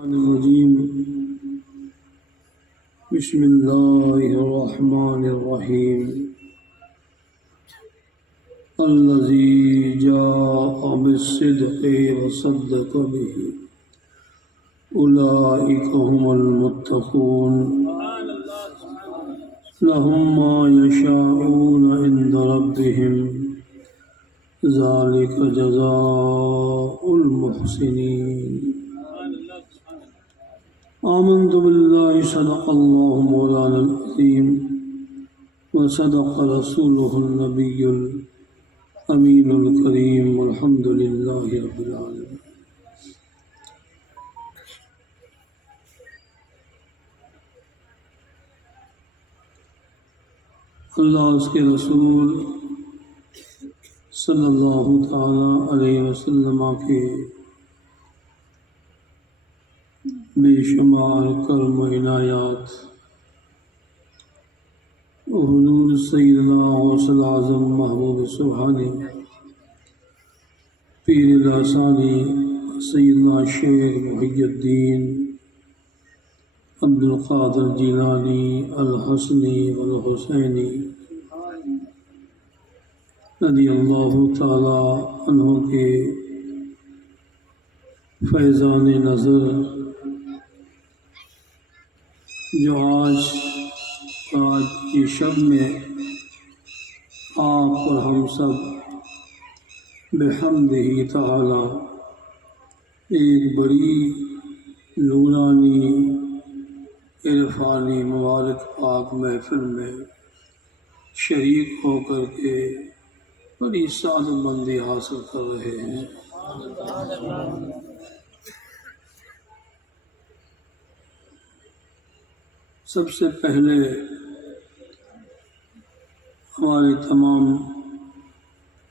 الرجيم بسم الله الرحمن الرحيم الذي جاء بالصدق وصدق به أولئك هم المتقون لهم ما يشاءون عند ربهم ذلك جزاء المحسنين آمنت بالله صدق الله مولانا العظيم وصدق رسوله النبي الأمين الكريم والحمد لله رب العالمين. اللہ اس کے رسول صلی اللہ تعالی علیہ وسلم کے بے شمار کرم و عنایات، حضور سیدنا غوث اعظم محبوب سبحانی پیر لاسانی سیدنا شیخ محی الدین عبد القادر جیلانی الحسنی والحسینی رضی اللہ تعالی عنہ کے فیضان نظر جو آج کی شب میں آپ اور ہم سب بحمدہ تعالی ایک بڑی نورانی عرفانی مبارک پاک محفل میں شریک ہو کر کے بڑی سعادت مندی حاصل کر رہے ہیں۔ سب سے پہلے ہمارے تمام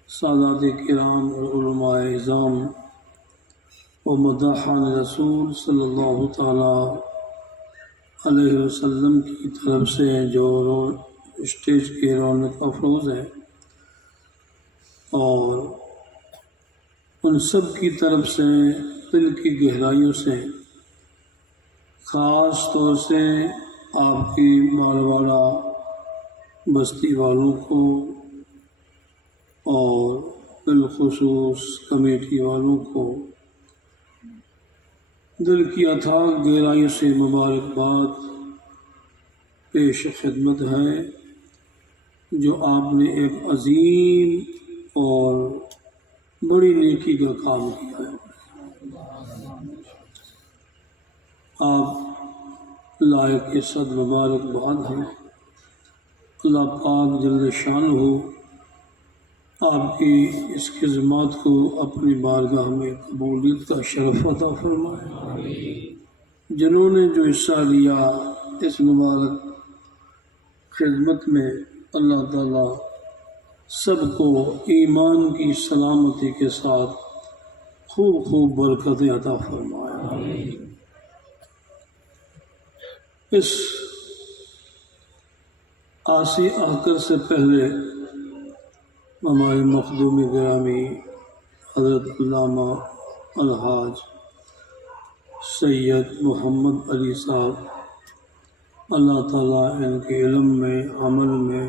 سادات کرام اور علماء اعظام و مداحان رسول صلی اللہ تعالی علیہ وسلم کی طرف سے جو اسٹیج کے رونق افروز ہیں، اور ان سب کی طرف سے دل کی گہرائیوں سے خاص طور سے آپ کی مارواڑہ بستی والوں کو اور بالخصوص کمیٹی والوں کو دل کی اتھاہ گہرائیوں سے مبارکباد پیش خدمت ہے، جو آپ نے ایک عظیم اور بڑی نیکی کا کام کیا ہے۔ آپ لائق صد مبارکباد ہیں۔ اللہ پاک جل شانہ آپ کی اس خدمات کو اپنی بارگاہ میں قبولیت کا شرف عطا فرمائے۔ جنہوں نے جو حصہ لیا اس مبارک خدمت میں، اللہ تعالیٰ سب کو ایمان کی سلامتی کے ساتھ خوب خوب برکتیں عطا فرمائے۔ اس عاصی آخر سے پہلے ہمارے مخدوم گرامی حضرت علامہ الحاج سید محمد علی صاحب، اللہ تعالیٰ ان کے علم میں، عمل میں،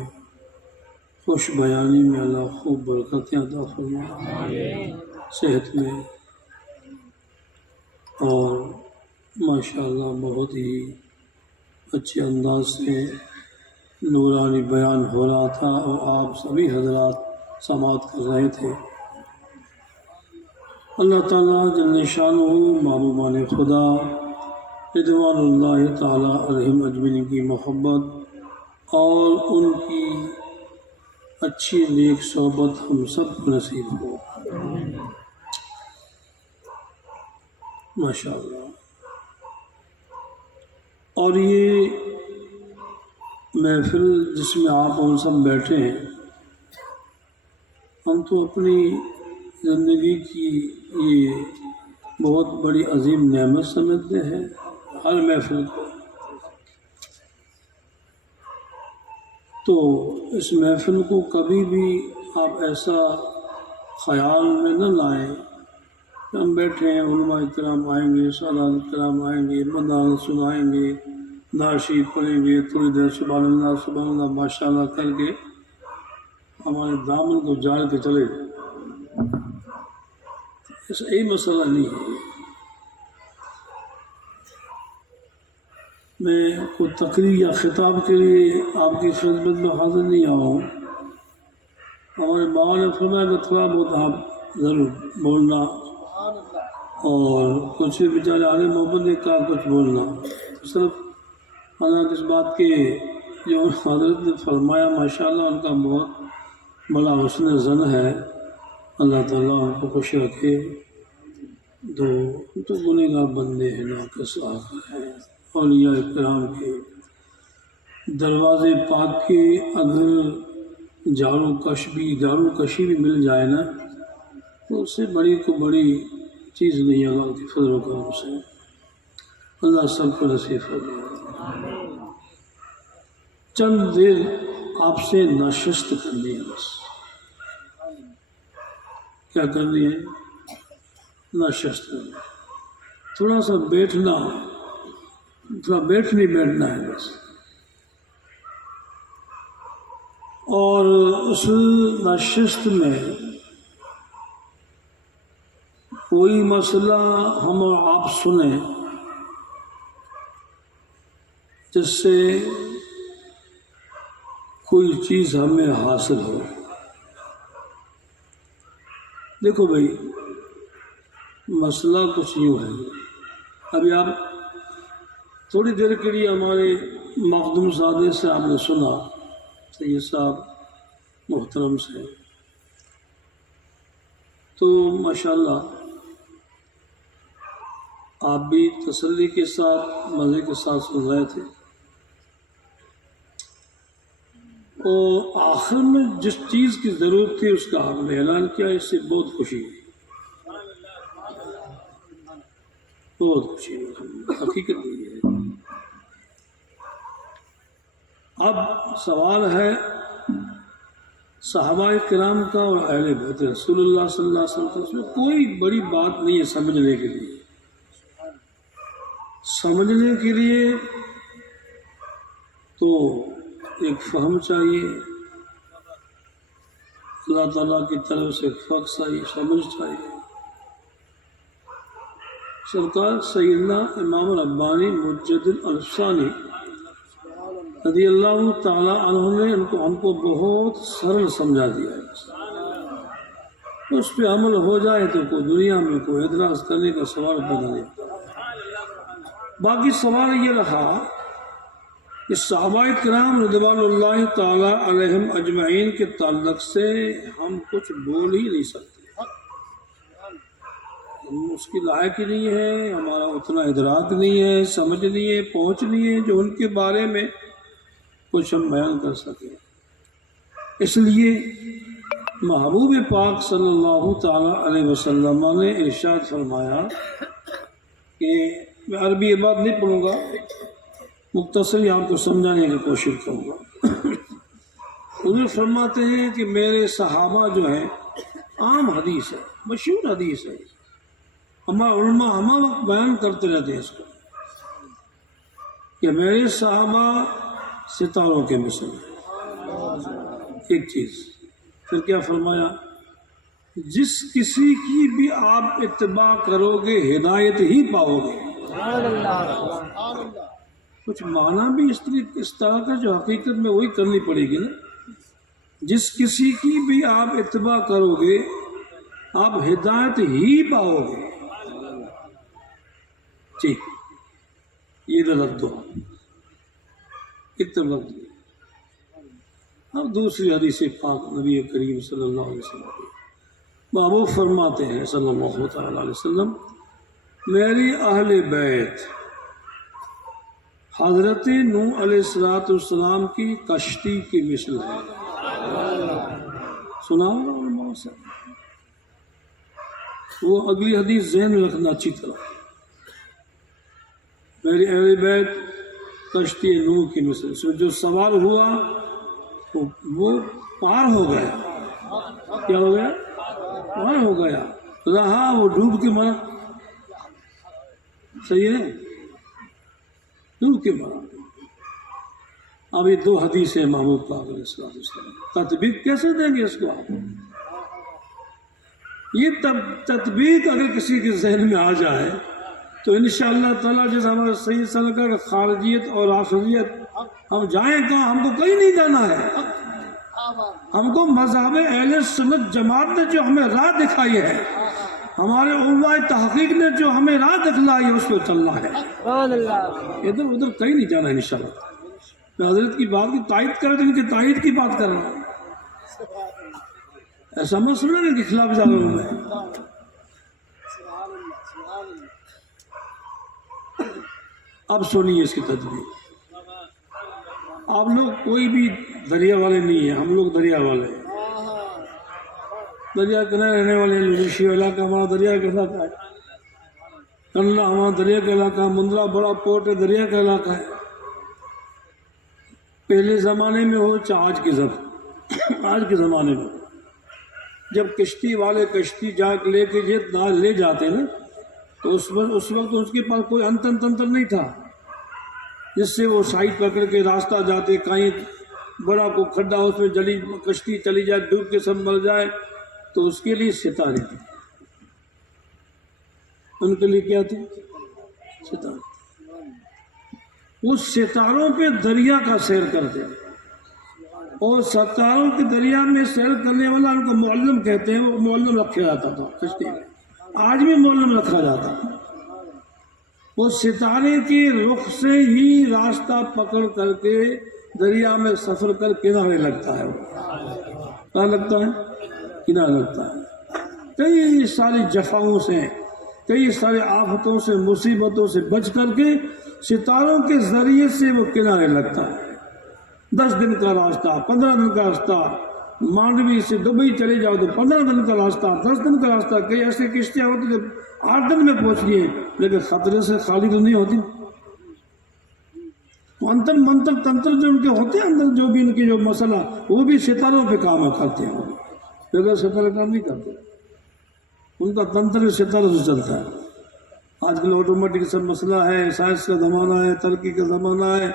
خوش بیانی میں اللہ خوب برکتیں عطا فرمائے، صحت میں، اور ماشاءاللہ بہت ہی اچھے انداز سے نورانی بیان ہو رہا تھا اور آپ سبھی حضرات سماعت کر رہے تھے۔ اللہ تعالیٰ جل شانہ محبوبان خدا رضوان اللہ تعالیٰ علیہم اجمعین کی محبت اور ان کی اچھی نیک صحبت ہم سب کو نصیب ہو، ماشاءاللہ۔ اور یہ محفل جس میں آپ ہم سب بیٹھے ہیں، ہم تو اپنی زندگی کی یہ بہت بڑی عظیم نعمت سمجھتے ہیں ہر محفل کو۔ تو اس محفل کو کبھی بھی آپ ایسا خیال میں نہ لائیں ہم بیٹھے ہیں، علماء کرام آئیں گے، سادات کرام آئیں گے، مدان سنائیں گے، ناشی پڑھیں گے، تھوڑی دیر سبحان اللہ ماشاء اللہ کر کے ہمارے دامن کو جاڑ کے چلے جائیں۔ ایسا یہی مسئلہ نہیں ہے۔ میں کوئی تقریر یا خطاب کے لیے آپ کی خدمت میں حاضر نہیں آیا ہوں۔ ہمارے بابا نے فرمایا کہ تھوڑا بہت آپ ضرور بولنا، اور کچھ بیچارے عالم محمد نے کہا کچھ بولنا، صرف حالانکہ اس بات کے جو حضرت نے فرمایا ماشاءاللہ ان کا بہت بڑا حسن زن ہے، اللہ تعالیٰ ان کو خوش رکھے۔ تو گنہگار بندے ہیں، ناقص آخر ہیں، اولیاء کرام کے دروازے پاک کے اگر جھاڑو کشی بھی مل جائے نا تو اس سے بڑی کو بڑی چیز نہیں ہے اللہ کے فضل و کرم سے۔ اللہ سب کو نصیب فرمائے۔ چند دیر آپ سے نشست کرنی ہے، بس کیا کرنی ہے؟ نشست کرنی، تھوڑا سا بیٹھنا، تھوڑا بیٹھنا ہے بس۔ اور اس نشست میں کوئی مسئلہ ہم اور آپ سنیں جس سے کوئی چیز ہمیں حاصل ہو۔ دیکھو بھائی، مسئلہ کچھ یوں ہے، ابھی آپ تھوڑی دیر کے لیے ہمارے مخدوم سادے سے آپ نے سنا، سید صاحب محترم سے، تو ماشاءاللہ آپ بھی تسلی کے ساتھ مزے کے ساتھ سن رہے تھے، اور آخر میں جس چیز کی ضرورت تھی اس کا آپ نے اعلان کیا، اس سے بہت خوشی ہوئی، بہت خوشی ہوئی، حقیقت یہ ہے۔ اب سوال ہے صحابہ کرام کا اور اہل بیت رسول اللہ صلی اللہ علیہ وسلم کا، اس میں کوئی بڑی بات نہیں ہے سمجھنے کے لیے۔ سمجھنے کے لیے تو ایک فہم چاہیے، اللہ تعالیٰ کی طرف سے فقہ چاہیے، سمجھ چاہیے۔ سرکار سیدنا امام ربانی مجدد الفسانی رضی اللہ تعالیٰ عنہ نے ہم کو بہت سرل سمجھا دیا ہے، اس پہ عمل ہو جائے تو کوئی دنیا میں کوئی اعتراض کرنے کا سوال پیدا نہیں ہوتا۔ باقی سوال یہ رہا کہ صحابہ کرام رضوان اللہ تعالیٰ علیہم اجمعین کے تعلق سے ہم کچھ بول ہی نہیں سکتے، ہم اس کی لائق ہی نہیں ہے، ہمارا اتنا ادراک نہیں ہے، سمجھ نہیں ہے، پہنچ نہیں ہے جو ان کے بارے میں کچھ ہم بیان کر سکیں۔ اس لیے محبوب پاک صلی اللہ تعالیٰ علیہ وسلم نے ارشاد فرمایا کہ میں عربی یہ بات نہیں پڑھوں گا، مختصر آپ کو سمجھانے کی کوشش کروں گا۔ حضور فرماتے ہیں کہ میرے صحابہ جو ہیں، عام حدیث ہے، مشہور حدیث ہے، ہمارے علماء ہمارا وقت بیان کرتے رہتے ہیں اس کو، کہ میرے صحابہ ستاروں کے مثل ہیں۔ ایک چیز پھر کیا فرمایا؟ جس کسی کی بھی آپ اتباع کرو گے ہدایت ہی پاؤ گے۔ کچھ معنی بھی اس طرح کا جو حقیقت میں وہی کرنی پڑے گی نا۔ جس کسی کی بھی آپ اتباع کرو گے آپ ہدایت ہی پاؤ گے۔ ٹھیک، یہ رکھ دو، ایک طرف رکھ دو۔ اب دوسری حدیث پاک نبی کریم صلی اللہ علیہ وسلم بابو فرماتے ہیں صلی اللہ تعالیٰ علیہ وسلم، میری اہل بیت حضرت نوح علیہ السلام کی کشتی کی مثل ہے۔ سنا ہوگا علماء سے، وہ اگلی حدیث ذہن میں رکھنا اچھی طرح، میری اہل بیت کشتی نوح کی مثل سے، جو سوال ہوا وہ پار ہو گیا۔ کیا ہو گیا؟ پار ہو گیا۔ رہا وہ ڈوب کے مرا. صحیح ہے, ڈوب کے مرا. اب یہ 2 حدیثیں محبوب پاک علیہ السلام, تطبیق کیسے دیں گے اس کو آپ؟ یہ تطبیق اگر کسی کے ذہن میں آ جائے تو انشاءاللہ تعالیٰ جیسا ہمارا صحیح سلک ہے خارجیت اور آخریت, ہم جائیں کہاں, ہم کو کہیں نہیں جانا ہے. ہم کو مذہب اہل سنت جماعت نے جو ہمیں راہ دکھائی ہے, ہمارے علماء تحقیق نے جو ہمیں راہ دکھلائی ہے, اس پہ چلنا ہے. ادھر ادھر کہیں نہیں جانا ہے انشاءاللہ. میں حضرت کی بات کی تائید کر دیں کہ تائید کی بات کر رہا ہوں, ایسا مسئلہ نہیں کہ خلاف جا رہا ہوں میں. اب سنیے اس کی تجویز. آپ لوگ کوئی بھی دریا والے نہیں ہیں, ہم لوگ دریا والے ہیں. دریا کنارے رہنے والے ہیں. لوشی علاقہ ہمارا دریا کا علاقہ ہے, کنڈلا ہمارا دریا کا علاقہ ہے, مندرا بڑا پورٹ ہے, دریا کا علاقہ ہے. پہلے زمانے میں ہو چاہے آج کے زمانے میں, جب کشتی والے کشتی جا لے کے لے جاتے نا, تو اس وقت اس کے پاس کوئی تنتر نہیں تھا جس سے وہ سائڈ پکڑ کے راستہ جاتے. کہیں بڑا کو کھڈا اس میں جلی کشتی چلی جائے, ڈوب کے سب مر جائے, تو اس کے لیے ستارے تھے. ان کے لیے کیا تھے؟ ستارے. اس ستاروں پہ دریا کا سیر کرتے, اور ستاروں کے دریا میں سیر کرنے والا ان کو معلم کہتے ہیں. وہ معلم رکھا جاتا تھا کشتی میں, آج بھی معلم رکھا جاتا ہے. وہ ستارے کے رخ سے ہی راستہ پکڑ کر کے دریا میں سفر کر کنارے لگتا ہے. کہاں لگتا ہے؟ کنارے لگتا ہے. کئی ساری جفاؤں سے, کئی سارے آفتوں سے, مصیبتوں سے بچ کر کے ستاروں کے ذریعے سے وہ کنارے لگتا ہے. 10 دن کا راستہ, 15 دن کا راستہ, مانڈوی سے دبئی چلے جاؤ تو 15 دن کا راستہ, 10 دن کا راستہ. کئی ایسے کشتیاں ہوتی جو 8 دن میں پہنچ گئی, لیکن خطرے سے خالی تو نہیں ہوتی. منتر تنتر جو ان کے ہوتے ہیں اندر, جو بھی ان کی جو مسئلہ, وہ بھی ستاروں پہ کام کرتے ہیں. بغیر ستارے کام نہیں کرتے, ان کا تنتر ستاروں سے چلتا ہے. آج کل آٹومیٹک سب مسئلہ ہے, سائنس کا زمانہ ہے, ترقی کا زمانہ ہے,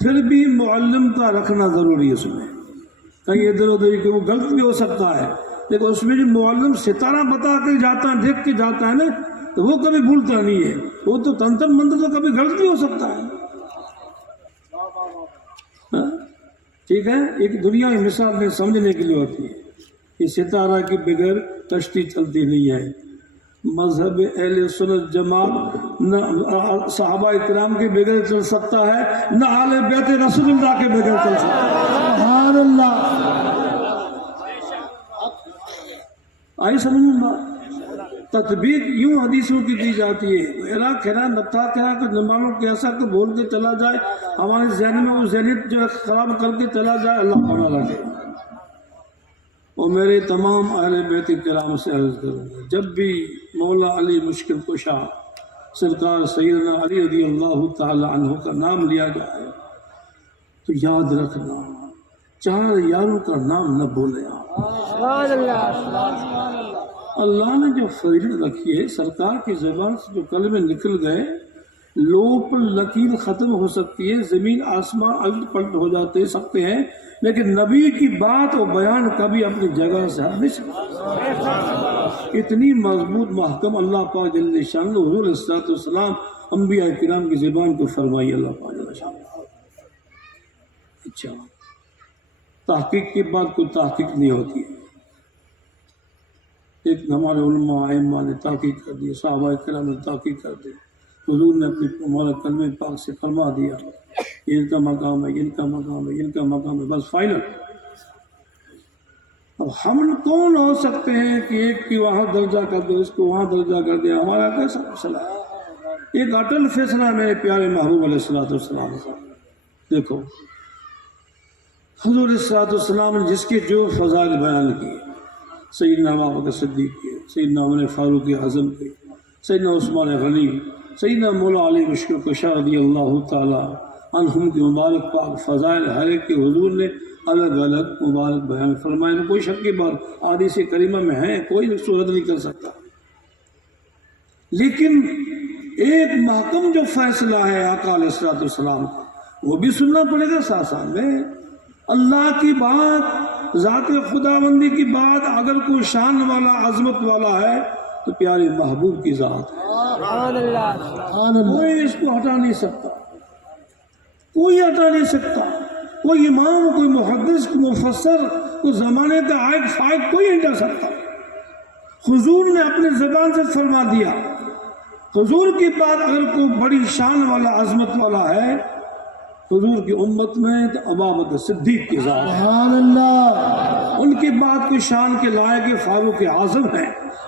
پھر بھی معلم کا رکھنا ضروری ہے. اس میں کہیں ادھر ادھر کہ وہ غلط بھی ہو سکتا ہے, لیکن اس میں جو معلم ستارہ بتا کے جاتا ہے, دیکھ کے جاتا ہے نا, تو وہ کبھی بھولتا نہیں ہے. وہ تو تنتر منتر تو کبھی غلط بھی ہو سکتا ہے. ٹھیک ہے, ایک دنیا کی مثال میں سمجھنے کے لیے ہوتی ہے. یہ ستارہ کے بغیر کشتی چلتی نہیں ہے. مذہب اہل سنت جماعت نہ صحابہ کرام کے بغیر چل سکتا ہے, نہ اہل بیت رسول اللہ کے بغیر چل سکتا ہے. سبحان اللہ. آئی سمجھ میں؟ تطبیق یوں حدیثوں کی دی جاتی ہے. میرا کہنا نتا کہنا کہ نمانوں کے ایسا کہ بول کے چلا جائے, ہمارے ذہن میں وہ ذہنیت جو ہے خراب کر کے چلا جائے, اللہ پانا لگے. اور میرے تمام اہل بیت کرام سے عرض کروں گا, جب بھی مولا علی مشکل کشا سرکار سیدنا علی رضی اللہ تعالی عنہ کا نام لیا جائے تو یاد رکھنا 4 یاروں کا نام نہ بولے آپ. اللہ نے جو فضیلت رکھی ہے, سرکار کی زبان سے جو کلمے نکل گئے, لوپ لکیر ختم ہو سکتی ہے, زمین آسمان الٹ پلٹ ہو جاتے سکتے ہیں, لیکن نبی کی بات اور بیان کبھی اپنی جگہ سے ہٹ نہیں سکتا. اتنی مضبوط محکم اللہ پاک جل شانہ حضور علیہ السلام انبیاء کرام کی زبان کو فرمائی اللہ پاک جل شانہ. اچھا, تحقیق کی بات کوئی تحقیق نہیں ہوتی ہے. ایک ہمارے علماء ائمہ نے تحقیق کر دی, صحابہ کرام نے تحقیق کر دی, حضور نے اپنے ہمارا کلمہ پاک سے فرما دیا ان کا مقام ہے, ان کا مقام ہے, ان کا مقام ہے, بس فائنل. اب ہم کون ہو سکتے ہیں کہ ایک کی وہاں درجہ کر دے, اس کو وہاں درجہ کر دے؟ ہمارا کیسا مسئلہ ہے؟ ایک اٹل فیصلہ ہے میرے پیارے محبوب علیہ السلام کا. دیکھو حضور علیہ السلام نے جس کے جو فضائل بیان کیے, سیدنا ابو بکر صدیق کے, سیدنا عمر فاروق اعظم کے, سیدنا عثمان غنی, سیدنا مولا علی مشکل کشا رضی اللہ تعالی عنہم کی مبارک پاک فضائل ہر ایک کے حضور نے الگ الگ مبارک بیان فرمائے. کوئی شک کی بات حدیث کریمہ میں ہے, کوئی صورت نہیں کر سکتا. لیکن ایک محکم جو فیصلہ ہے آقا علیہ الصلوۃ والسلام کا وہ بھی سننا پڑے گا ساتھ ساتھ میں۔ اللہ کی بات، ذات خداوندی کی بات اگر کوئی شان والا عظمت والا ہے تو پیارے محبوب کی ذات ہے، سبحان اللہ، سبحان اللہ، کوئی اس کو ہٹا نہیں سکتا، کوئی ہٹا نہیں سکتا، کوئی امام، کوئی محدث، کوئی مفسر، کوئی زمانے کا عائد فائد کوئی نہیں ہٹا سکتا۔ حضور نے اپنے زبان سے فرما دیا، حضور کی بات اگر کوئی بڑی شان والا عظمت والا ہے حضور کی امت میں تو ابابکر صدیق کی ذات ہے، سبحان اللہ، ان کی بات کوئی شان کے لائق فاروق اعظم ہے،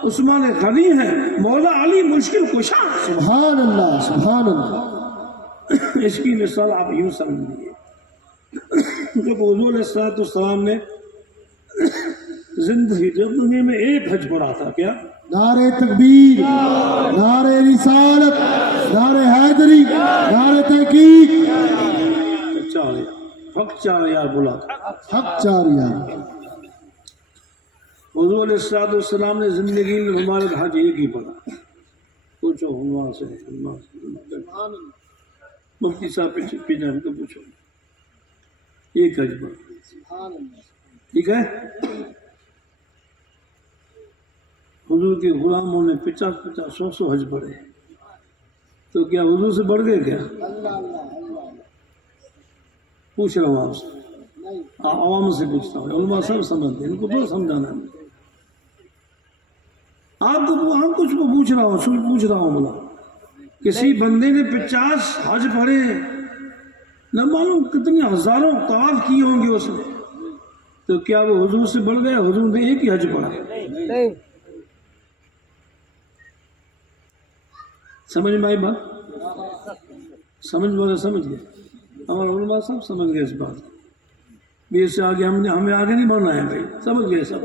عثمان غنی ہے، مولا علی مشکل کشا۔ سبحان اللہ، سبحان اللہ، اس کی مثال آپ یوں سمجھیے، جب حضور علیہ الصلوۃ والسلام نے زندگی میں ایک حج پڑھا تھا، کیا؟ نعرہ تکبیر، نعرہ رسالت، نعرہ حیدری، نعرہ تحقیق، 4,000 حق 4,000 بولا تھا۔ حق 4,000، حضور علیہ الصلوۃ والسلام نے زندگی میں ہمارے حج ایک ہی پڑھا، پوچھو ہمارا سے مفتی صاحب پہ جان کو پوچھو، ایک حج پڑھا، ٹھیک ہے؟ حضور کے غلاموں نے 50-50 100 حج پڑھے، تو کیا حضور سے بڑھ گئے کیا؟ پوچھ رہا ہوں آپ سے، عوام سے پوچھتا ہوں، علماء سب سمجھتے ہیں، ان کو تو سمجھانا ہے، آپ کو ہم کچھ کو پوچھ رہا ہوں، پوچھ رہا ہوں، بولا کسی بندے نے 50 حج پڑھے، نہ معلوم کتنے ہزاروں طواف کیے ہوں گے اس نے، تو کیا وہ حضور سے بڑھ گئے؟ حضور نے ایک ہی حج پڑھا، سمجھ میں آئی بات؟ سمجھ والے سمجھ گئے، ہمارے علماء سب سمجھ گئے اس بات کو، بھی اس سے آگے ہمیں آگے نہیں بڑھنا ہے بھائی، سمجھ گئے سب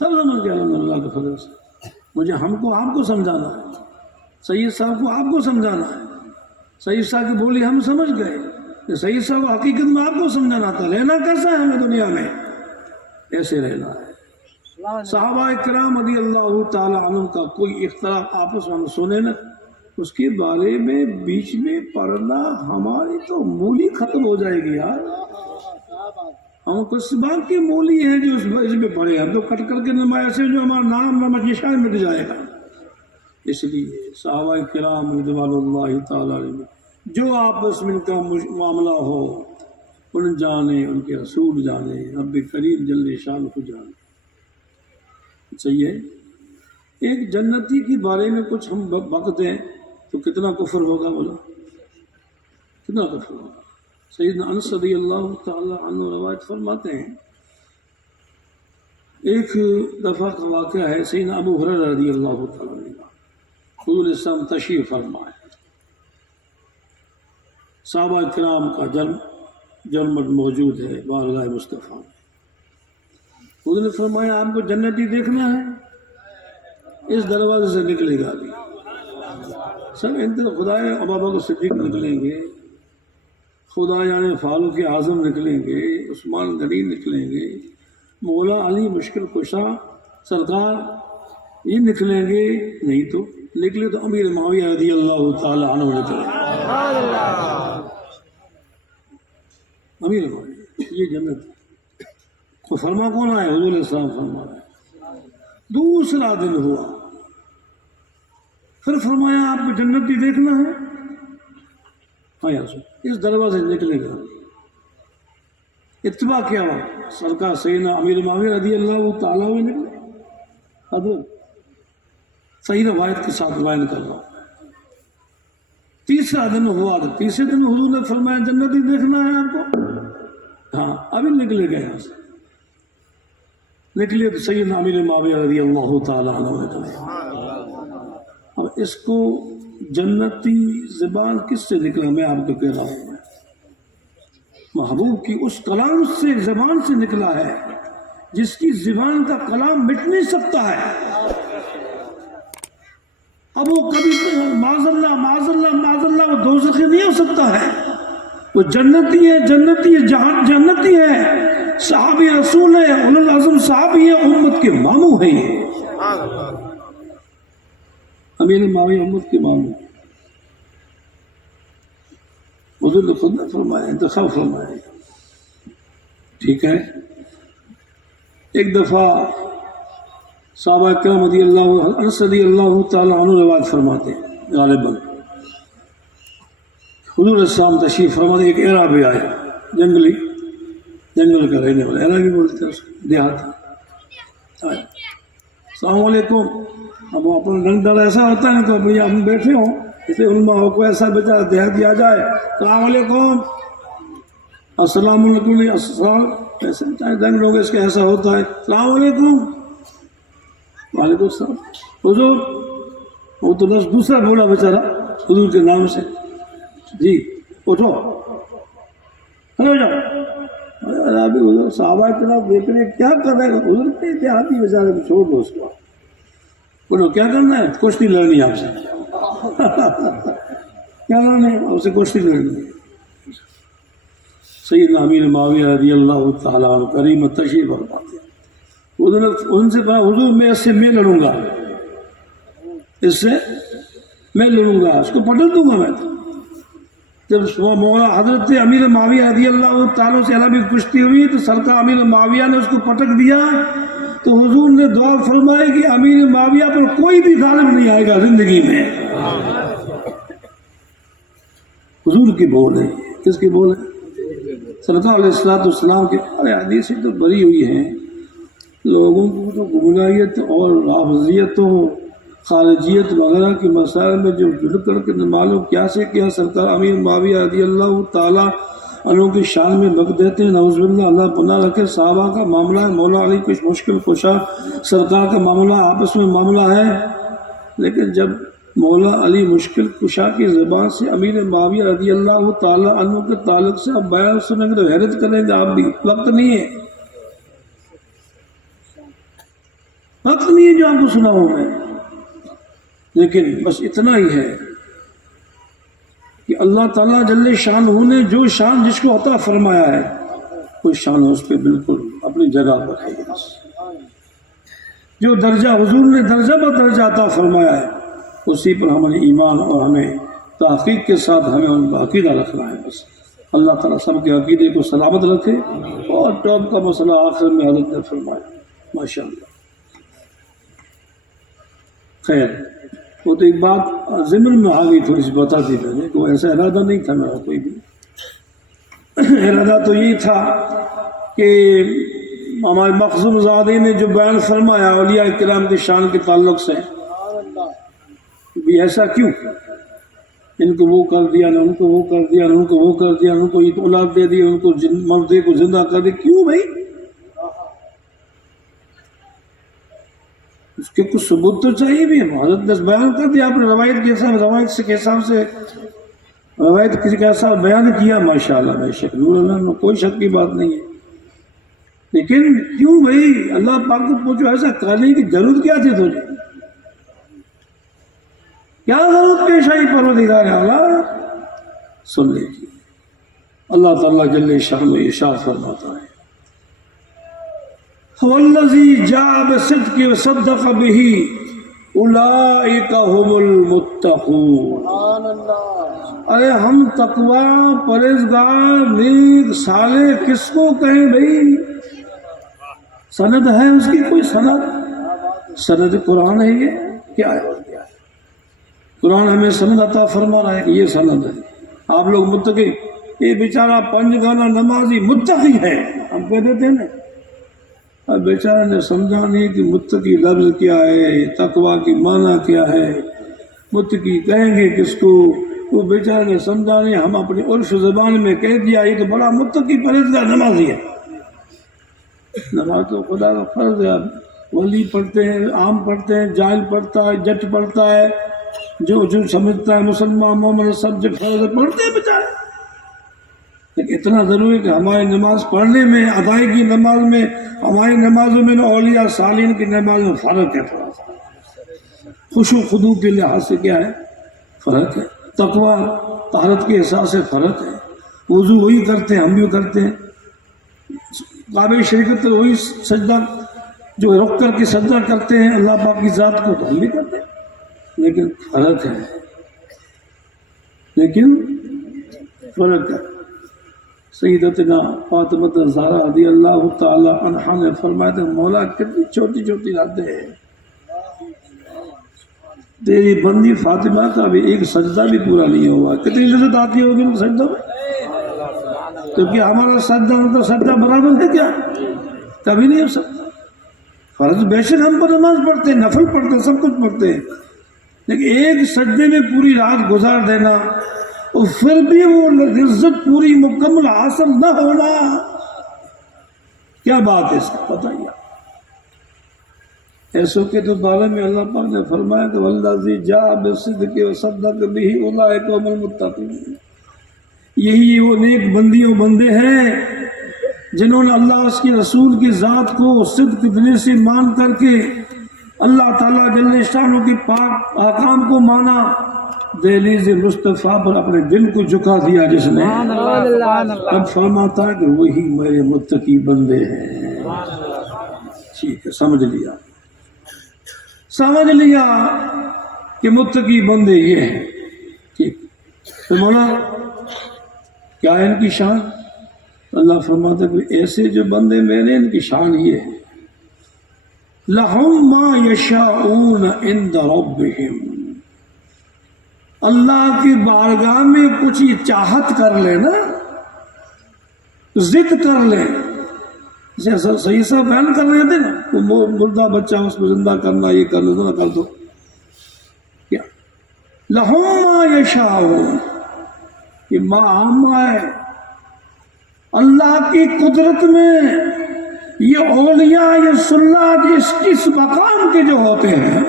سمجھ گئے اللہ کے فضل سے۔ مجھے ہم کو آپ کو سمجھانا ہے، سید صاحب کو آپ کو سمجھانا ہے، سید صاحب کی بولی ہم سمجھ گئے کہ سید صاحب کو حقیقت میں آپ کو سمجھانا تھا، رہنا کیسا ہے ہمیں دنیا میں، ایسے رہنا ہے۔ صحابہ کرام رضی اللہ تعالی عنہ کا کوئی اختلاف آپس میں سنے نا، اس کے بارے میں بیچ میں پڑھنا ہماری تو مولی ختم ہو جائے گی یار، ہم کچھ بات کی مولی ہے جو اس میں پڑھے، ہم تو کٹ کر کے نمایاں سے جو ہمارا نام نمک نشان مٹ جائے گا۔ اس لیے صحابہ کرام رضوان اللہ تعالی علیہ جو آپس میں ان کا معاملہ ہو، ان جانے، ان کے رسول جانے، رب کریم جل شان کو جانے، صحیح ہے۔ ایک جنتی کے بارے میں کچھ ہم وقت دیں تو کتنا کفر ہوگا، بولا کتنا کفر ہوگا۔ سیدنا انس رضی اللہ تعالی عنہ روایت فرماتے ہیں، ایک دفعہ کا واقعہ ہے، سیدنا ابو ہریرہ رضی اللہ تعالی عنہ حضور اسلام تشریف فرمائے، صحابہ کرام کا جلمٹ موجود ہے بارگاہ مصطفیٰ میں، حضور نے فرمایا آپ کو جنتی دیکھنا ہے، اس دروازے سے نکلے گا ابھی سب انتر خدا ابابکر صدیق نکلیں گے، خدا یعنی فاروق اعظم نکلیں گے، عثمان غنی نکلیں گے، مولا علی مشکل کشا سرکار یہ نکلیں گے، نہیں تو نکلے تو امیر معاویہ رضی اللہ تعالی عنہ نکلیں گے، امیر معاویہ، یہ جنت کو فرما کون آئے؟ حضور علیہ السلام فرما رہے۔ دوسرا دن ہوا، پھر فرمایا آپ کو جنتی دیکھنا ہے، ہاں یا رسول، اس دروازے سے نکلے گا، اتباع کیا ہوا، سرکار سیدنا امیر معاویہ رضی اللہ تعالیٰ عنہ نکلے، حضرت صحیح روایت کے ساتھ بیان کر رہا ہوں۔ تیسرا دن ہوا، تیسرے دن حضور نے فرمایا جنتی دیکھنا ہے آپ کو، ہاں ابھی نکلے گئے یہاں سے، نکلے تو سیدنا امیر معاویہ رضی اللہ تعالیٰ عنہ نکلے۔ اب اس کو جنتی زبان کس سے نکلا؟ میں آپ کو کہہ رہا ہوں، محبوب کی اس کلام سے، زبان سے نکلا ہے جس کی زبان کا کلام مٹ نہیں سکتا ہے۔ اب وہ کبھی معاذ اللہ معاذ اللہ معاذ اللہ وہ دوزخی نہیں ہو سکتا ہے، وہ جنتی ہے، جنتی ہے، جہاں جنتی ہے، صحابی رسول ہے، اولو العزم صحابی ہے، امت کے ماموں ہے، یہ امیر معاویہ امت کے امام ہیں. حضور نے خود نے فرمایا، انتخاب فرمایا. ٹھیک ہے. ایک دفعہ صحابہ کرام رضی اللہ انس رضی اللہ تعالیٰ عنہ روایت فرماتے ہیں غالباً حضور السلام تشریف فرماتے ایک عرابی آئے، جنگل کا رہنے والا، عرابی بولتے ہیں دیہاتی. السلام علیکم. اب اپنا رنگ ڈالا ایسا ہوتا ہے نا کہ بھیا ہم بیٹھے ہوں، اسے علماء ہو کوئی ایسا بیچارہ دیہاتی آ جائے، السلام علیکم، السلام علیکم، السلام، ایسے رنگ لوگ اس کا ایسا ہوتا ہے، السلام علیکم، وعلیکم السلام. حضور وہ تو بس دوسرا بولا بیچارہ حضور کے نام سے، جی اٹھو ہو جاؤ. ابھی حضور صحابہ کے نام دیکھ رہے کیا کر رہے ہیں، حضور کے دیہاتی بیچارے کو چھوڑ دو، اس کو بولو کیا کرنا ہے، کشتی لڑنی ہے آپ سے. کیا لڑنا ہے آپ سے، کشتی لڑنی ہے. سیدنا امیر معاویہ رضی اللہ تعالیٰ عنہ کریم تشریف فرماتے ہیں. حضور نے ان سے کہا حضور میں اس سے میں لڑوں گا، اس سے میں لڑوں گا، اس کو پٹک دوں گا میں. جب مولا حضرت امیر معاویہ رضی اللہ تعالیٰ سے عربی کشتی ہوئی تو سرکار امیر معاویہ نے اس کو پٹک دیا تو حضور نے دعا فرمائی کہ امیر معاویہ پر کوئی بھی غالب نہیں آئے گا زندگی میں. حضور کی بول ہے. کس کی بول ہے؟ سرکار علیہ السلام کے. ارے حدیثیں تو بری ہوئی ہیں، لوگوں کو تو گمراہیت اور رافضیت و خارجیت وغیرہ کے مسائل میں جو جڑ کر کے معلوم کیا سے کیا سرکار امیر معاویہ رضی اللہ تعالیٰ عنہ کی شان میں لگ دیتے ہیں. نعوذ باللہ، اللہ پناہ رکھے. صحابہ کا معاملہ ہے، مولا علی کچھ مشکل کشا، سرکار کا معاملہ آپس میں معاملہ ہے. لیکن جب مولا علی مشکل کشا کی زبان سے امیر معاویہ رضی اللہ تعالیٰ عنہ کے تعلق سے اب بیان سنیں گے تو حیرت کریں گے آپ بھی. وقت نہیں ہے، وقت نہیں ہے جو آپ کو سناؤں میں. لیکن بس اتنا ہی ہے کہ اللہ تعالیٰ جل شانہ نے جو شان جس کو عطا فرمایا ہے کوئی شان اس پہ بالکل اپنی جگہ پر ہے. جو درجہ حضور نے درجہ بہ درجہ عطا فرمایا ہے اسی پر ہمیں ایمان اور ہمیں تحقیق کے ساتھ ہمیں ان کا عقیدہ رکھنا ہے. بس اللہ تعالیٰ سب کے عقیدے کو سلامت رکھے. اور ٹاپ کا مسئلہ آخر میں حضرت نے فرمایا ماشاء اللہ. خیر، وہ تو ایک بات ضمن میں آ گئی تھوڑی سی بتا دی میں نے، کوئی ایسا ارادہ نہیں تھا میرا کوئی بھی. ارادہ تو یہ تھا کہ ہمارے مخزوم زادے نے جو بیان فرمایا اولیاء کرام کی شان کے تعلق سے بھی ایسا کیوں، ان کو وہ کر دیا، نہ ان کو وہ کر دیا، نہ ان کو وہ کر دیا، ان کو اولاد دے دی، ان کو مردے کو زندہ کر دیا، کیوں بھائی؟ اس کے کچھ ثبوت تو چاہیے بھی. حضرت نے بیان کر دیا، آپ نے روایت کے حساب سے روایت کے حساب بیان کیا ماشاءاللہ. بے شک نور اللہ میں کوئی شک کی بات نہیں ہے. لیکن کیوں بھائی اللہ پاک کو پوچھو ایسا کرنے کی ضرورت کیا تھی تجھے؟ کیا ضرورت پیش آئی پروردگار اعلیٰ؟ سن لیجیے اللہ تعالیٰ جل شانہ ارشاد فرماتا ہے والذی جاء بالصدق وصدق به اولئک هم المتقون. ارے ہم تقوی، پرہیزگار، نیک، صالح کس کو کہیں بھائی؟ سند ہے اس کی کوئی سند قرآن ہے. یہ کیا ہے؟ قرآن ہمیں سند عطا فرما رہا ہے کہ یہ سند ہے. آپ لوگ متقی، یہ بیچارہ پنجگانہ نمازی متقی ہے ہم کہہ دیتے ہیں نا. اب بیچارے نے سمجھا نہیں کہ متقی لفظ کیا ہے، تقوی کی معنی کیا ہے، متقی کہیں گے کس کو. وہ بیچارے نے سمجھا نہیں، ہم اپنی عرف زبان میں کہہ دیا یہ تو بڑا متقی پرہیزگار نمازی ہے. نماز تو خدا کا فرض ہے. ولی پڑھتے ہیں، عام پڑھتے ہیں، جاہل پڑھتا ہے، جٹ پڑھتا ہے، جو سمجھتا ہے مسلمان مومن سب جو فرض پڑھتے ہیں بیچارے. لیکن اتنا ضروری ہے کہ ہماری نماز پڑھنے میں، ادائیگی نماز میں، ہماری نمازوں میں اولیاء صالحین کی نماز میں فرق ہے. تھوڑا سا خشوع خضوع کے لحاظ سے کیا ہے؟ فرق ہے. تقویٰ طہارت کے احساس سے فرق ہے. وضو وہی کرتے ہیں، ہم بھی کرتے ہیں. کعبہ شریف تو وہی سجدہ جو رک کر کے سجدہ کرتے ہیں اللہ پاک کی ذات کو، تو ہم بھی کرتے ہیں. لیکن فرق ہے، لیکن فرق ہے۔ سیدتنا فاطمہ الزہرا رضی اللہ تعالی عنہا نے فرمایا تھا مولا کتنی چھوٹی چھوٹی راتیں ہیں، تیری بندی فاطمہ کا بھی ایک سجدہ بھی پورا نہیں ہوا، کتنی لذت آتی ہوگی ان سجدوں میں؟ تو کیا ہمارا سجدہ ان کا سجدہ برابر ہے کیا؟ کبھی نہیں ہو سکتا۔ فرض بے شک ہم پر نماز پڑھتے ہیں، نفل پڑھتے ہیں، سب کچھ پڑھتے ہیں، لیکن ایک سجدے میں پوری رات گزار دینا اور پھر بھی وہ عزت پوری مکمل حاصل نہ ہونا، کیا بات ہے اس کا بتائیے۔ ایسو کے تو بارے میں اللہ پاک نے فرمایا کہ والذی جاء بالصدق وصدق بہ اولئک هم المتقون، یہی وہ نیک بندیوں بندے ہیں جنہوں نے اللہ اس کے رسول کی ذات کو صدق دل سے مان کر کے اللہ تعالیٰ جل شانہ کے پاک احکام کو مانا، دہلیز مصطفیٰ پر اپنے دل کو جھکا دیا جس نے، اب فرماتا ہے کہ وہی میرے متقی بندے ہیں۔ ٹھیک ہے، سمجھ لیا کہ متقی بندے یہ ہیں۔ ٹھیک، تو مولا کیا ہے ان کی شان؟ اللہ فرماتا ہے کہ ایسے جو بندے میرے، ان کی شان یہ ہے لَهُمْ مَا يَشَاءُونَ عِنْدَ رَبِّهِمْ، اللہ کی بارگاہ میں کچھ یہ چاہت کر لے نا، ضد کر لے، جیسا صحیح صاحب بیان کر رہے تھے نا، وہ مردہ بچہ اس کو زندہ کرنا، یہ کر دو نہ کر دو، کیا لَهُمْ مَا يَشَاءُونَ، یہ ماں ہے اللہ کی قدرت میں، یہ اولیاء، یہ سلاد، اس مقام کے جو ہوتے ہیں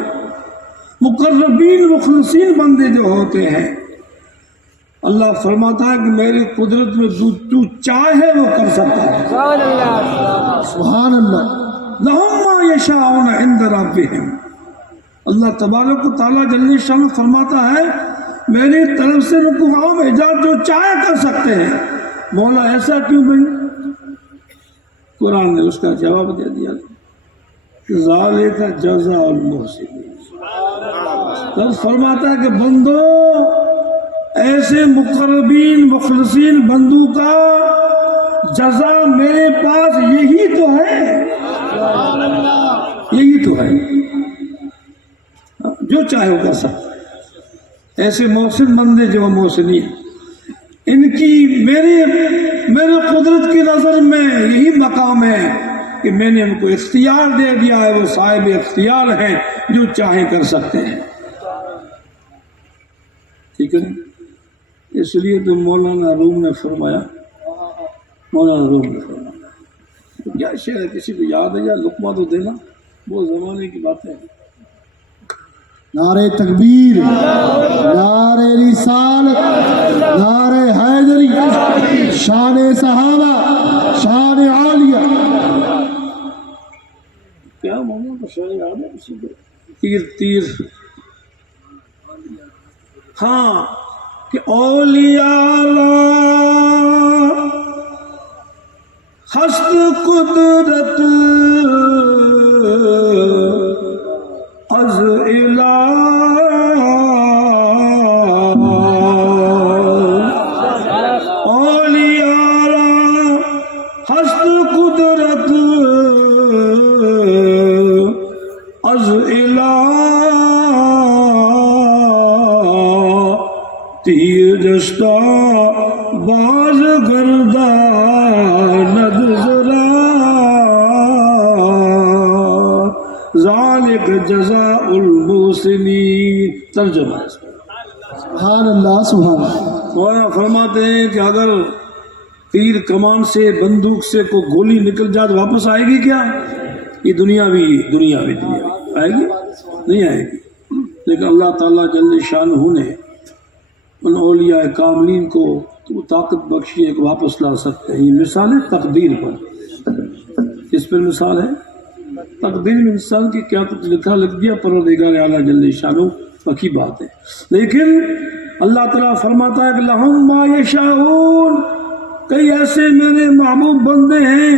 مقربین مخلصین بندے جو ہوتے ہیں، اللہ فرماتا ہے کہ میری قدرت میں تو چاہے وہ کر سکتا ہے۔ سبحان اللہ۔ لَهُمْ مَا يَشَاءُونَ عِنْدَ رَبِّهِمْ، اللہ تبارک و تعالیٰ جل شانہ فرماتا ہے میری طرف سے ان کو عام ایجاد جو چاہے کر سکتے ہیں۔ مولا ایسا کیوں بھائی؟ قرآن نے اس کا جواب دے دیا، ذالک جزاء المحسنین، تب فرماتا ہے کہ بندو ایسے مقربین مخلصین بندوں کا جزا میرے پاس یہی تو ہے، یہی تو ہے، جو چاہے وہ کر سکتا۔ ایسے محسن بندے جو محسنین، ان کی میرے قدرت کی نظر میں یہی مقام ہے کہ میں نے ان کو اختیار دے دیا ہے، وہ صاحب اختیار ہیں، جو چاہیں کر سکتے ہیں۔ ٹھیک ہے، اس لیے تو مولانا روم نے فرمایا، کیا شعر ہے، کسی کو یاد ہے یا لقمہ تو دینا، وہ زمانے کی باتیں ہیں۔ نعرہ تکبیر، نعرہ رسالت، نعرہ حیدری، شان صحابہ، شان عالیہ۔ کیا مولانا کا شعر یاد ہے کسی کو؟ تیر ہاں، کہ اولیاء ہست قدرت از الہ، اولیاء ہست قدرت از الہ، تیر جشتا باز گرداند ذرا، ذالک جزاء المحسنین۔ ترجمہ سبحان اللہ، سبحان اللہ۔ مولانا فرماتے ہیں کہ اگر تیر کمان سے، بندوق سے کوئی گولی نکل جائے تو واپس آئے گی کیا؟ یہ دنیا بھی آئے گی؟ نہیں آئے گی۔ لیکن اللہ تعالیٰ جل شانہ نے ان اولیاء کاملین کو تو طاقت بخشی ہے کہ واپس لا سکتے ہیں۔ یہ مثال ہے تقدیر پر۔ اس پر مثال ہے تقدیر میں انسان کی کیا کچھ لکھ دیا پروردگار اعلیٰ جل شانہ، پکی بات ہے۔ لیکن اللہ تعالیٰ فرماتا ہے کہ لَهُمْ مَا يَشَاءُونَ، کئی ایسے میرے محبوب بندے ہیں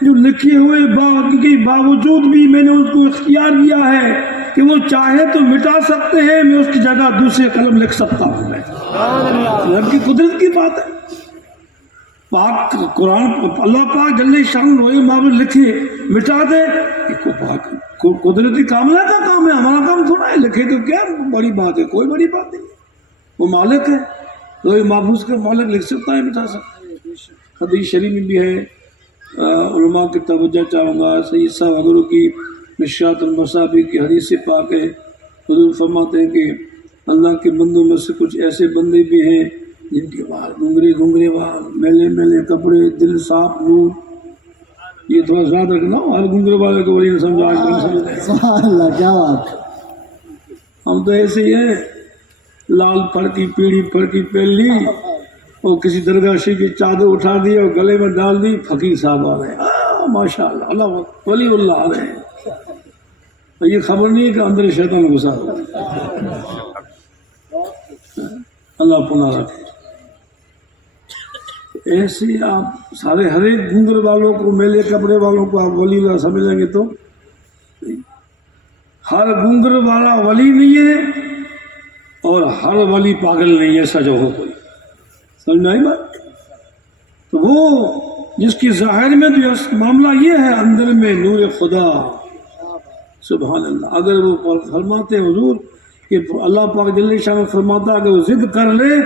جو لکھے ہوئے باقی کے باوجود بھی میں نے ان کو اختیار دیا ہے کہ وہ چاہے تو مٹا سکتے ہیں، میں اس کی جگہ دوسرے قلم لکھ سکتا ہوں میں. رب کی قدرت کی بات ہے. پاک قرآن اللہ پاک جل شان روئے محفوظ لکھے مٹا دے، قدرتی کاملہ کا کام ہے، ہمارا کام تھوڑا ہے. لکھے تو کیا بڑی بات ہے، کوئی بڑی بات نہیں. وہ مالک ہے، روئے محفوظ کا مالک لکھ سکتا ہے، مٹا سکتا ہے. حدیث شریف میں بھی ہے، علماء کی توجہ چاہوں گا. سید صاحب حضور کی مشکوٰۃ المصابیح کی حدیث پاک ہے. حضور فرماتے ہیں کہ اللہ کے بندوں میں سے کچھ ایسے بندے بھی ہیں جن کے بال گھنگرے بال، میلے میلے کپڑے، دل صاف نور. یہ تھوڑا زیادہ رکھنا ہو، ہر گھنگرے والے کو وہی سمجھا کے سبحان اللہ، کیا بات. ہم تو ایسے ہی ہیں، لال پھڑکی پیڑھی پھڑکی پہن لی اور کسی درگاہ شریف کی چادر اٹھا دی اور گلے میں ڈال دی، فقیر صاحب آ رہے ہیں، ماشاء اللہ، اللہ ولی اللہ آ رہے ہیں. یہ خبر نہیں ہے کہ اندر شیطان گھسا ہوا. اللہ پناہ رکھے. ایسے آپ سارے ہر ایک گھنگر والوں کو، میلے کپڑے والوں کو آپ ولی اللہ سمجھ لیں گے تو ہر گھنگر والا ولی نہیں ہے اور ہر ولی پاگل نہیں ہے. سجا ہو کوئی سمجھ آئی بات. تو وہ جس کی ظاہر میں تو معاملہ یہ ہے، اندر میں نور خدا. سبحان اللہ. اگر وہ فرماتے حضور کہ اللہ پاک جل شانہ فرماتا اگر وہ ضد کر لے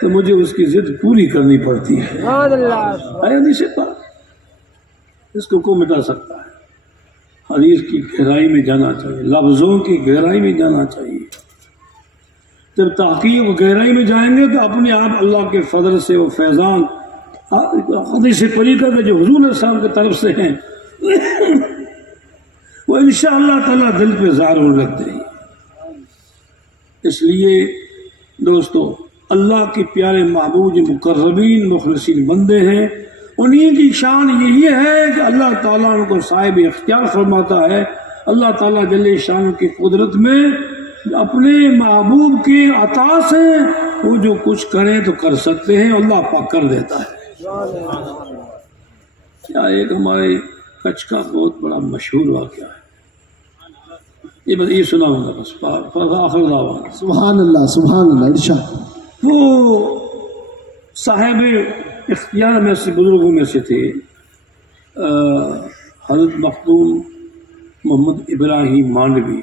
تو مجھے اس کی ضد پوری کرنی پڑتی ہے. حدیث پاک اس کو مٹا سکتا ہے. حدیث کی گہرائی میں جانا چاہیے، لفظوں کی گہرائی میں جانا چاہیے. جب تحقیق گہرائی میں جائیں گے تو اپنے آپ اللہ کے فضل سے وہ فیضان حدیث طریقہ کا جو حضور صلی اللہ علیہ وسلم کی طرف سے ہیں وہ انشاءاللہ تعالیٰ دل پہ ظاہر ہونے لگتے ہیں. اس لیے دوستو اللہ کے پیارے محبوب مقربین مخلصین بندے ہیں، انہی کی شان یہی ہے کہ اللہ تعالیٰ ان کو صاحب اختیار فرماتا ہے. اللہ تعالیٰ جل شان کی قدرت میں اپنے محبوب کی عطا سے وہ جو کچھ کریں تو کر سکتے ہیں، اللہ پاک کر دیتا ہے. کیا ایک ہمارے کچھ کا بہت بڑا مشہور واقعہ ہے، یہ بس یہ سنا ہوں گا بس آخر دعوانا. سبحان اللہ، سبحان اللہ. ارشاد. وہ صاحب اختیار میں سے بزرگوں میں سے تھے حضرت مخدوم محمد ابراہیم مانڈوی.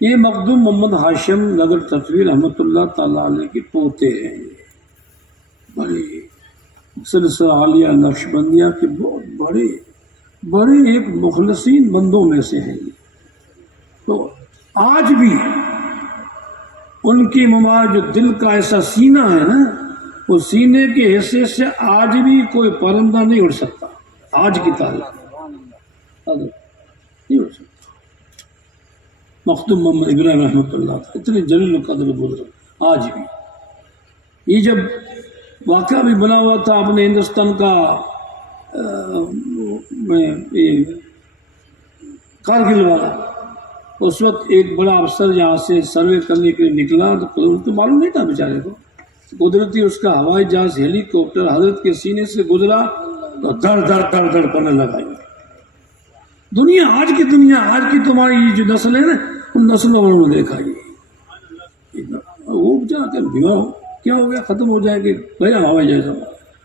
یہ مخدوم محمد ہاشم نگر تطویر رحمۃ اللہ تعالیٰ علیہ کے پوتے ہیں. بڑے سلسلہ عالیہ نقشبندیہ کے بہت بڑے ایک مخلصین بندوں میں سے ہیں. تو آج بھی ان کی مبارک جو دل کا ایسا سینہ ہے نا، وہ سینے کے حصے سے آج بھی کوئی پرندہ نہیں اڑ سکتا. آج کی تاریخ نہیں اڑ سکتا. مخدوم محمد ابراہیم رحمۃ اللہ تھا، اتنے جلیل القدر بزرگ. آج بھی یہ جب واقعہ بھی بنا ہوا تھا اپنے ہندوستان کا کارگل والا، اس وقت ایک بڑا افسر یہاں سے سروے کرنے کے لیے نکلا تو معلوم نہیں تھا بیچارے کو. قدرتی اس کا ہوائی جہاز ہیلی کاپٹر حضرت کے سینے سے گزرا تو دڑ دڑ دڑ دڑ کرنے لگا. دنیا آج کی تمہاری یہ جو نسل ہے نا، ان نسلوں والوں نے دیکھا یہ وہ بیچارہ کہ بیمار ہو کیا ہو گیا، ختم ہو جائے کہ گیا ہوائی جہاز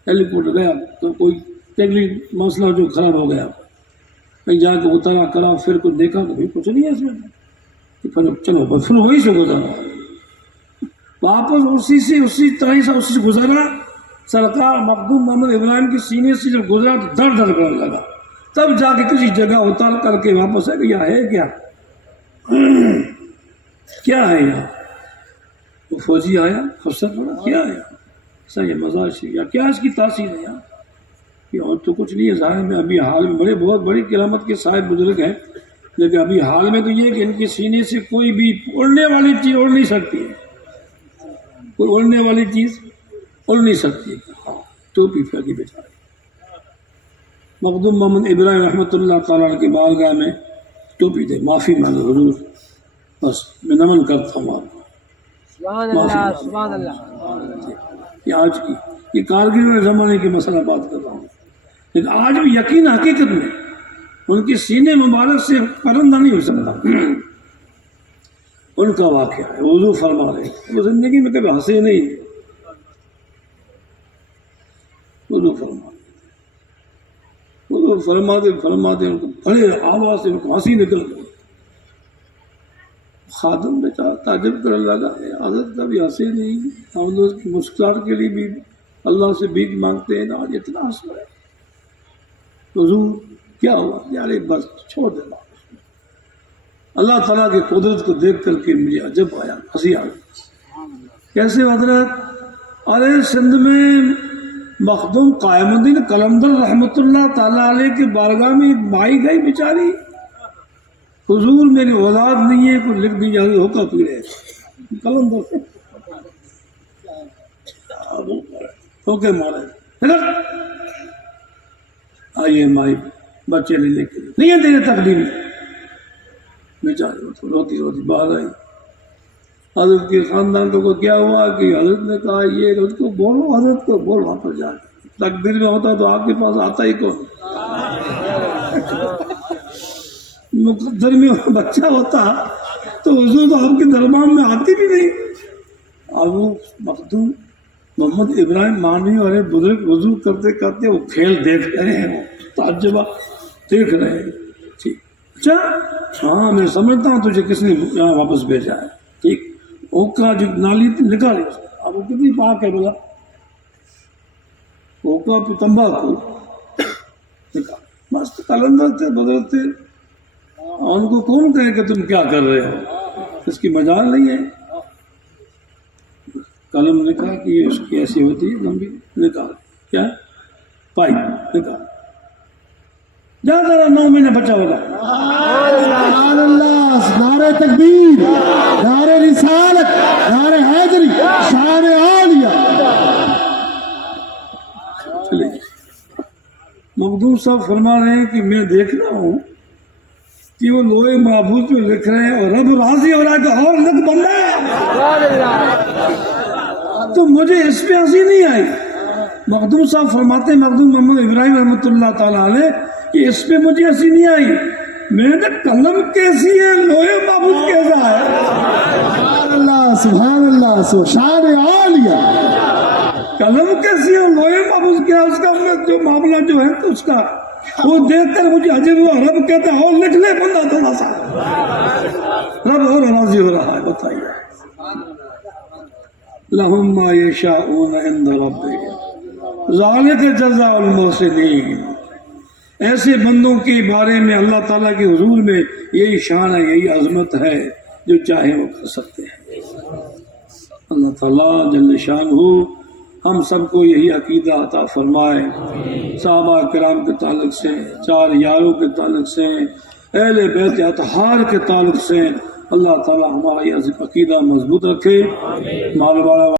ہیلی کاپٹر گیا تو کوئی ٹیکنیک مسئلہ جو خراب ہو گیا، کہیں جا کے اترا کرا پھر کچھ دیکھا تو کچھ نہیں ہے اس میں. پھر چلو پھر وہی سے گزرا واپس اسی طرح سے گزرا. سرکار مخدوم محمد ابراہیم کے سینے سے جب گزرا تو دڑ دڑ کرنے لگا. تب جا کے کسی جگہ اتار کر کے واپس آئے کہ یہ ہے کیا ہے یہاں. وہ فوجی آیا، افسر پڑا کیا ہے ایسا یہ مزاج یا کیا اس کی تاثیر ہے یہاں. یہ اور تو کچھ نہیں ہے ظاہر میں. ابھی حال میں بہت بڑی کرامت کے صاحب بزرگ ہیں، لیکن ابھی حال میں تو یہ کہ ان کے سینے سے کوئی بھی اڑنے والی چیز اڑ نہیں سکتی ہے. کوئی اڑنے والی چیز اڑ نہیں سکتی. ٹوپی پھینکی بیچارے. مخدوم محمد ابراہیم رحمۃ اللہ تعالیٰ کی بارگاہ میں ٹوپی دے، معافی مانگے حضور، بس میں نمن کرتا ہوں آپ کو. یہ آج کی یہ کارگل زمانے کی مسئلہ بات کر رہا ہوں، لیکن آج بھی یقین حقیقت میں ان کی سینے مبارک سے پرندہ نہیں ہو سکتا. ان کا واقعہ ہے. وضو فرما رہے ہیں، وہ زندگی میں کبھی ہنسے نہیں. وضو فرماتے ان کو بڑے آواز سے ان کو ہنسی نکل گئی. خادم بیچارہ تعجب کرنے لگا، حضرت کبھی ہنسے نہیں، ہم لوگ کی مسکراہٹ کے لیے بھی اللہ سے بھیک مانگتے ہیں، آج اتنا ہنس رہے. حضور کیا ہوا؟ یار بس چھوڑ دینا. اللہ تعالیٰ کی قدرت کو دیکھ کر کے مجھے عجب آیا، ہنسی آ گئی. کیسے حضرت؟ ارے سندھ میں مخدوم قائم الدین قلندر رحمۃ اللہ تعالیٰ علیہ کے بارگاہ میں ایک مائی گئی بیچاری، حضور میری اولاد نہیں ہے، کوئی لکھ دی جائے ہوکا پی رہے قلندر ہوکے مارے. آئیے مائی بچے نہیں لے کے نہیں ہے تیرے تقدیم میں. بیچارے روتی روتی باہر آئی. حضرت کے خاندان کو کیا ہوا کہ حضرت نے کہا یہ حضرت کو بولو، حضرت کو بول وہاں پر جا کے. تقدیر میں ہوتا تو آپ کے پاس آتا ہی کون؟ مقدر میں بچہ ہوتا تو حضور تو آپ کے دربار میں آتی بھی نہیں. ابو مخدوم محمد ابراہیم مانوی والے بزرگ وضو کرتے کرتے وہ کھیل دیکھ رہے ہیں، وہ تعجبہ دیکھ رہے ہیں. ٹھیک، اچھا ہاں میں سمجھتا ہوں تجھے کس نے یہاں واپس بھیجا ہے. ٹھیک، اوکا جو نالی نکالی، اب وہ کتنی پاک ہے بولا، اوکا پہ تمباکو نکال. مست قلندر تھے، بزرگ تھے، ان کو کون کہے کہ تم کیا کر رہے ہو، اس کی مجال نہیں ہے. قلم نکال کہ یہ اس کی ایسی ہوتی ہے لمبی، نکال کیا پائپ نکال. جا ذرا 9 مہینے بچہ ہوگا. سبحان اللہ، نعرہ تکبیر، نعرہ رسالت، نعرہ حیدری، شان عالیہ. چلے مخدوم صاحب فرما رہے ہیں کہ میں دیکھ رہا ہوں کہ وہ لوہے محفوظ میں لکھ رہے ہیں اور رب راضی ہو رہا ہے کہ اور لکھ بندہ ہے. تو مجھے اس پہ ہنسی نہیں آئی. مخدوم صاحب فرماتے ہیں، مخدوم محمد ابراہیم رحمۃ اللہ تعالیٰ علیہ، کہ اس پہ مجھے ہنسی نہیں آئی. میں نے قلم کیسی ہے، لوہے محفوظ کیسا ہے. سبحان اللہ، سبحان اللہ، شان عالیہ. قلم کیسی ہے، لوہے محفوظ کیا، اس کا جو معاملہ جو ہے تو اس کا وہ دیکھ کر مجھے عجب ہوا. رب کہتا ہے اور لکھ لے بندہ تھوڑا سا، رب اور راضی ہو رہا ہے. بتائیے لہم ما یشاءون عند ربہم ذالک جزاء المحسنین. ایسے بندوں کے بارے میں اللہ تعالیٰ کے حضور میں یہی شان ہے، یہی عظمت ہے، جو چاہے وہ کر سکتے ہیں. اللہ تعالیٰ جل شانہ ہم سب کو یہی عقیدہ عطا فرمائے. صحابہ کرام کے تعلق سے، 4 یاروں کے تعلق سے، اہل بیت اطہار کے تعلق سے اللہ تعالیٰ ہمارا یہ عقیدہ مضبوط رکھے. مال والا